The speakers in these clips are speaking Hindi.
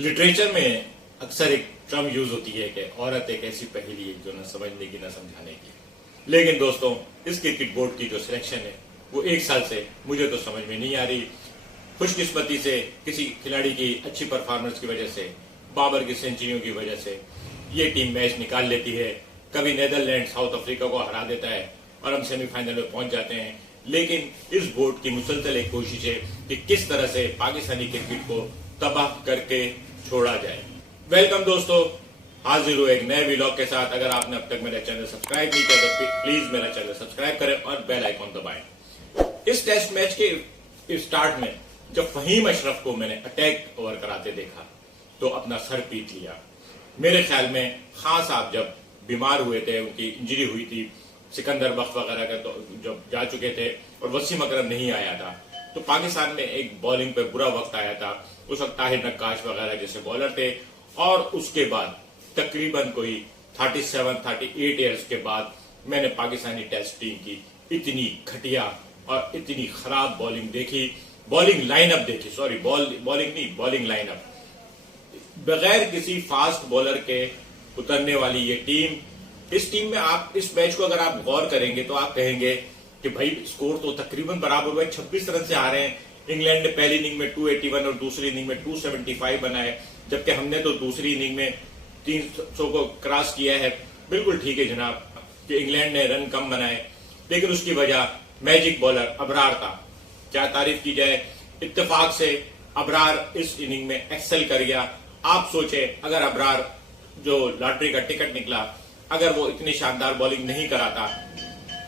लिटरेचर में अक्सर एक टर्म यूज होती है कि औरत एक ऐसी पहेली है जो न समझने की न समझाने की। लेकिन दोस्तों, इस क्रिकेट बोर्ड की जो सिलेक्शन है वो एक साल से मुझे तो समझ में नहीं आ रही। खुशकिस्मती से किसी खिलाड़ी की अच्छी परफॉर्मेंस की वजह से, बाबर की सेंचुरियों की वजह से ये टीम मैच निकाल लेती है। कभी नीदरलैंड साउथ अफ्रीका को हरा देता है और हम सेमीफाइनल में पहुंच जाते हैं। लेकिन इस बोर्ड की मुसलसल एक कोशिश है कि किस तरह से पाकिस्तानी क्रिकेट को तबाह करके छोड़ा जाए। वेलकम दोस्तों, हाजिर हुए एक नए व्लॉग के साथ। अगर आपने अब तक मेरा चैनल सब्सक्राइब नहीं किया तो प्लीज मेरा चैनल सब्सक्राइब करें और बेल आइकॉन दबाएं। इस टेस्ट मैच के स्टार्ट में जब फहीम अशरफ को मैंने अटैक ओवर कराते देखा तो अपना सर पीट लिया। मेरे ख्याल में खान साहब जब बीमार हुए थे, उनकी इंजरी हुई थी, सिकंदर बख्श वगैरह का तो जब जा चुके थे और वसीम अकरम नहीं आया था, तो पाकिस्तान में एक बॉलिंग पे बुरा वक्त आया था। उस वक्त ताहिर नक्काश वगैरह जैसे बॉलर थे और उसके बाद तकरीबन कोई 37-38 ईयर्स के बाद मैंने पाकिस्तानी टेस्ट टीम की इतनी घटिया और इतनी खराब बॉलिंग देखी, बॉलिंग लाइनअप देखी, सॉरी बॉलिंग नहीं, बॉलिंग लाइनअप। बगैर किसी फास्ट बॉलर के उतरने वाली ये टीम, इस टीम में आप इस मैच को अगर आप गौर करेंगे तो आप कहेंगे कि भाई स्कोर तो तकरीबन बराबर हुआ है, 26 रन से आ रहे हैं। इंग्लैंड ने पहली इनिंग में 281 और दूसरी इनिंग में 275 बनाए, जबकि हमने तो दूसरी इनिंग में 300 को क्रॉस किया है। बिल्कुल ठीक है जनाब कि इंग्लैंड ने रन कम बनाए, लेकिन उसकी वजह मैजिक बॉलर अबरार था। क्या तारीफ की जाए, इत्तेफाक से अबरार इस इनिंग में एक्सेल कर गया। आप सोचे अगर अबरार जो लॉटरी का टिकट निकला, अगर वो इतनी शानदार बॉलिंग नहीं कराता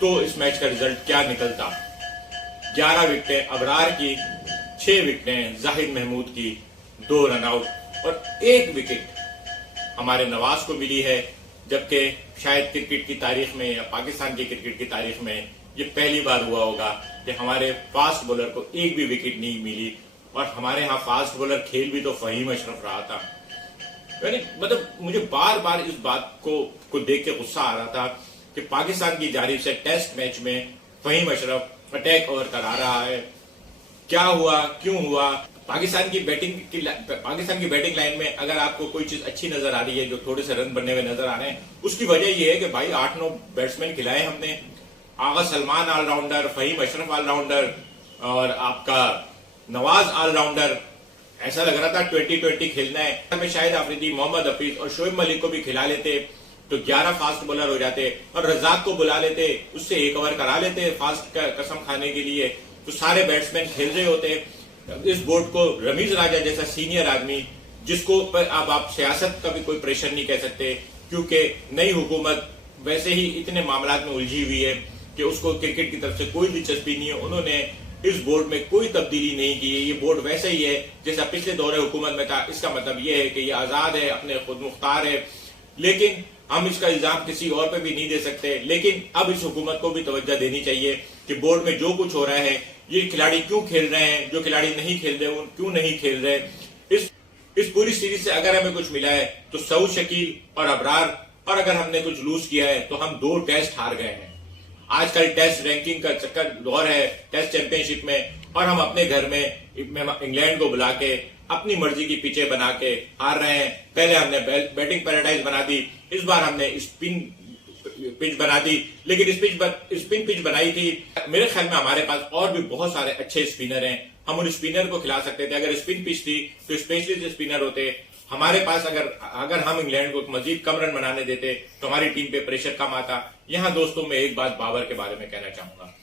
तो इस मैच का रिजल्ट क्या निकलता। 11 विकेटें अबरार की, 6 विकेटें जाहिद महमूद की, 2 रन आउट और 1 विकेट हमारे नवाज को मिली है। जबकि शायद क्रिकेट की तारीख में या पाकिस्तान की क्रिकेट की तारीख में ये पहली बार हुआ होगा कि हमारे फास्ट बॉलर को एक भी विकेट नहीं मिली। और हमारे यहाँ फास्ट बॉलर खेल भी तो फहीम अशरफ रहा था। मतलब मुझे बार बार इस बात को देख के गुस्सा आ रहा था कि पाकिस्तान की जानिब से टेस्ट मैच में फहीम अशरफ अटैक ओवर करा रहा है। क्या हुआ, क्यों हुआ? पाकिस्तान की बैटिंग लाइन में अगर आपको कोई चीज अच्छी नजर आ रही है, जो थोड़े से रन बनने हुए नजर आ रहे हैं, उसकी वजह यह है कि भाई 8-9 बैट्समैन खिलाए हमने। आगा सलमान ऑलराउंडर, फहीम अशरफ ऑलराउंडर और आपका नवाज ऑलराउंडर। ऐसा लग रहा था 2020 खेलना है। हमें शाहिद आफरीदी, मोहम्मद हफीज और शोएब मलिक को भी खिला लेते तो 11 फास्ट बॉलर हो जाते और रजाक को बुला लेते, उससे 1 ओवर करा लेते फास्ट का कसम खाने के लिए, तो सारे बैट्समैन खेल रहे होते। इस बोर्ड को रमीज राजा जैसा सीनियर आदमी, जिसको पर अब आप सियासत का भी कोई प्रेशर नहीं कह सकते क्योंकि नई हुकूमत वैसे ही इतने मामला में उलझी हुई है कि उसको क्रिकेट की तरफ से कोई दिलचस्पी नहीं है। उन्होंने इस बोर्ड में कोई तब्दीली नहीं की है। ये बोर्ड वैसे ही है जैसा पिछले दौरे हुकूमत में था। इसका मतलब ये है कि ये आजाद है, अपने खुद मुख्तार है, लेकिन हम इसका इल्जाम किसी और पे भी नहीं दे सकते। लेकिन अब इस हुकूमत को भी तवज्जो देनी चाहिए कि बोर्ड में जो कुछ हो रहा है, ये खिलाड़ी क्यों खेल रहे हैं, जो खिलाड़ी नहीं खेल रहे वो क्यों नहीं खेल रहे। इस पूरी सीरीज से अगर हमें कुछ मिला है तो सऊद शकील और अबरार, और अगर हमने कुछ लूज किया है तो हम 2 टेस्ट हार गए हैं। आजकल टेस्ट रैंकिंग का चक्कर दौर है टेस्ट चैंपियनशिप में, और हम अपने घर में इंग्लैंड को बुला के अपनी मर्जी की पिचें बना के हार रहे हैं। पहले हमने बैटिंग पैराडाइज बना दी, इस बार हमने स्पिन पिच बना दी। लेकिन स्पिन पिच बनाई थी, मेरे ख्याल में हमारे पास और भी बहुत सारे अच्छे स्पिनर हैं, हम उन स्पिनर को खिला सकते थे। अगर स्पिन पिच थी तो स्पेशलिस्ट स्पिनर होते हमारे पास। अगर हम इंग्लैंड को मजीद कम रन बनाने देते तो हमारी टीम पे प्रेशर कम आता। यहां दोस्तों मैं एक बात बाबर के बारे में कहना चाहूंगा।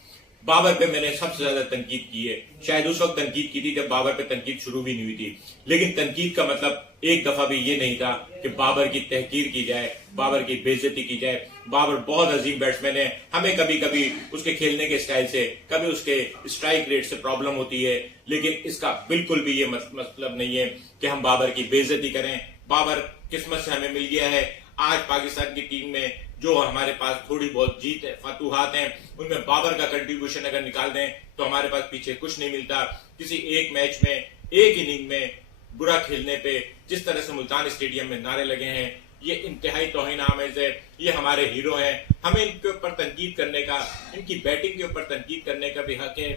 बाबर पे मैंने सबसे ज्यादा तनकीद की है। शायद उस वक्त तनकीद की थी जब बाबर पे तनकीद शुरू भी नहीं हुई थी, लेकिन तनकीद का मतलब एक दफा भी ये नहीं था कि बाबर की तहकीर की जाए, बाबर की बेइज्जती की जाए। बाबर बहुत अजीम बैट्समैन है। हमें कभी कभी उसके खेलने के स्टाइल से, कभी उसके स्ट्राइक रेट से प्रॉब्लम होती है, लेकिन इसका बिल्कुल भी ये मतलब नहीं है कि हम बाबर की बेइज्जती करें। बाबर किस्मत से हमें मिल गया है। आज पाकिस्तान की टीम में जो हमारे पास थोड़ी बहुत जीत है, फतूहात हैं, उनमें बाबर का कंट्रीब्यूशन अगर निकाल दें तो हमारे पास पीछे कुछ नहीं मिलता। किसी एक मैच में, एक इनिंग में बुरा खेलने पे जिस तरह से मुल्तान स्टेडियम में नारे लगे हैं, ये इंतहाई तौहीन आमेज है। ये हमारे हीरो हैं, हमें इनके ऊपर तनकीद करने का, इनकी बैटिंग के ऊपर तनकीद करने का भी हक है।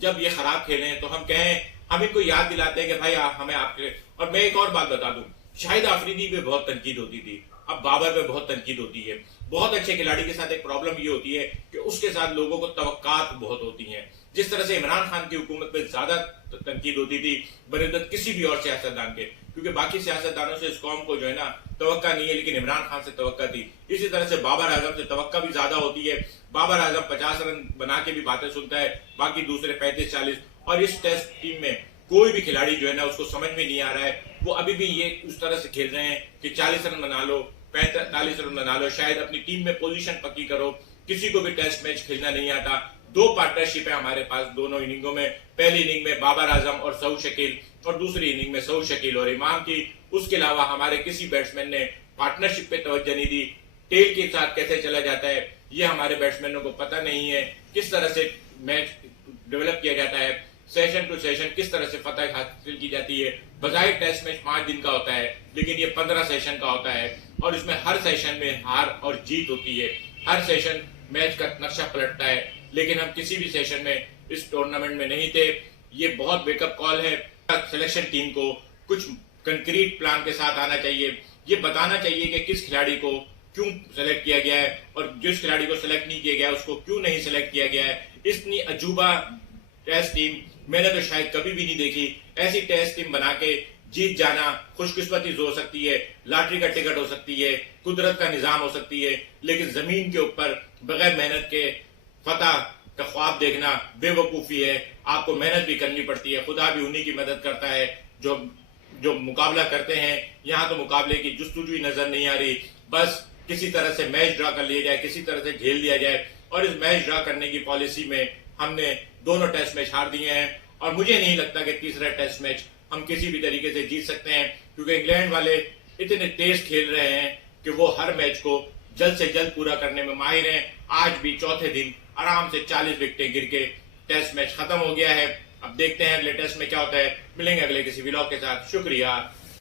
जब ये खराब खेले तो हम कहें, हम इनको याद दिलाते हैं कि भाई हमें आपके, और मैं एक और बात बता दूं, शाहिद आफरीदी पे बहुत तनकीद होती थी, अब बाबर पे बहुत तनकीद होती है। बहुत अच्छे खिलाड़ी के साथ एक प्रॉब्लम ये होती है कि उसके साथ लोगों को तवक्कात बहुत होती हैं। जिस तरह से इमरान खान की हुकूमत पे ज्यादा तनकीद होती थी बनिस्बत किसी भी और सियासतदान के, क्योंकि बाकी सियासतदानों से इस कौम को जो है ना तवक्का नहीं है, लेकिन इमरान खान से तवक्का थी। इसी तरह से बाबर आजम से तवक्का भी ज्यादा होती है। बाबर आजम 50 रन बना के भी बातें सुनता है, बाकी दूसरे 35-40। और इस टेस्ट टीम में कोई भी खिलाड़ी जो है ना उसको समझ में नहीं आ रहा है, वो अभी भी ये उस तरह से खेल रहे हैं कि 40 रन बना लो, 45 रन बना लो, शायद अपनी टीम में पोजीशन पक्की करो। किसी को भी टेस्ट मैच खेलना नहीं आता। 2 पार्टनरशिप है हमारे पास दोनों इनिंगों में। पहली इनिंग में बाबर आजम और सऊद शकील, और दूसरी इनिंग में सऊद शकील और इमाम की। उसके अलावा हमारे किसी बैट्समैन ने पार्टनरशिप पे तवज्जो नहीं दी। टेल के साथ कैसे चला जाता है ये हमारे बैट्समैनों को पता नहीं है। किस तरह से मैच डेवलप किया जाता है, सेशन टू सेशन किस तरह से फतह हासिल की जाती है। बजाय टेस्ट मैच 5 दिन का होता है, लेकिन ये 15 सेशन का होता है, और इसमें हर सेशन में हार और जीत होती है। हर सेशन मैच का नक्शा पलटता है, लेकिन हम किसी भी सेशन में इस टूर्नामेंट में नहीं थे। ये बहुत वेकअप कॉल है। सिलेक्शन टीम को कुछ कंक्रीट प्लान के साथ आना चाहिए। ये बताना चाहिए कि किस खिलाड़ी को क्यों सेलेक्ट किया गया है, और जिस खिलाड़ी को सेलेक्ट नहीं किया गया है उसको क्यों नहीं सेलेक्ट किया गया है। इतनी अजूबा टेस्ट टीम मैंने तो शायद कभी भी नहीं देखी। ऐसी टेस्ट टीम बना के जीत जाना खुशकिस्मती हो सकती है, लॉटरी का टिकट हो सकती है, कुदरत का निजाम हो सकती है, लेकिन जमीन के ऊपर बगैर मेहनत के फतह का ख्वाब देखना बेवकूफी है। आपको मेहनत भी करनी पड़ती है। खुदा भी उन्हीं की मदद करता है जो मुकाबला करते हैं। यहाँ तो मुकाबले की जुस्तजू नजर नहीं आ रही। बस किसी तरह से मैच ड्रा कर लिया जाए, किसी तरह से झेल दिया जाए, और इस मैच ड्रा करने की पॉलिसी में हमने दोनों टेस्ट मैच हार दिए हैं। और मुझे नहीं लगता कि तीसरा टेस्ट मैच हम किसी भी तरीके से जीत सकते हैं, क्योंकि इंग्लैंड वाले इतने तेज खेल रहे हैं कि वो हर मैच को जल्द से जल्द पूरा करने में माहिर हैं। आज भी चौथे दिन आराम से 40 विकेटें गिर के टेस्ट मैच खत्म हो गया है। अब देखते हैं अगले टेस्ट में क्या होता है। मिलेंगे अगले किसी व्लॉग के साथ। शुक्रिया।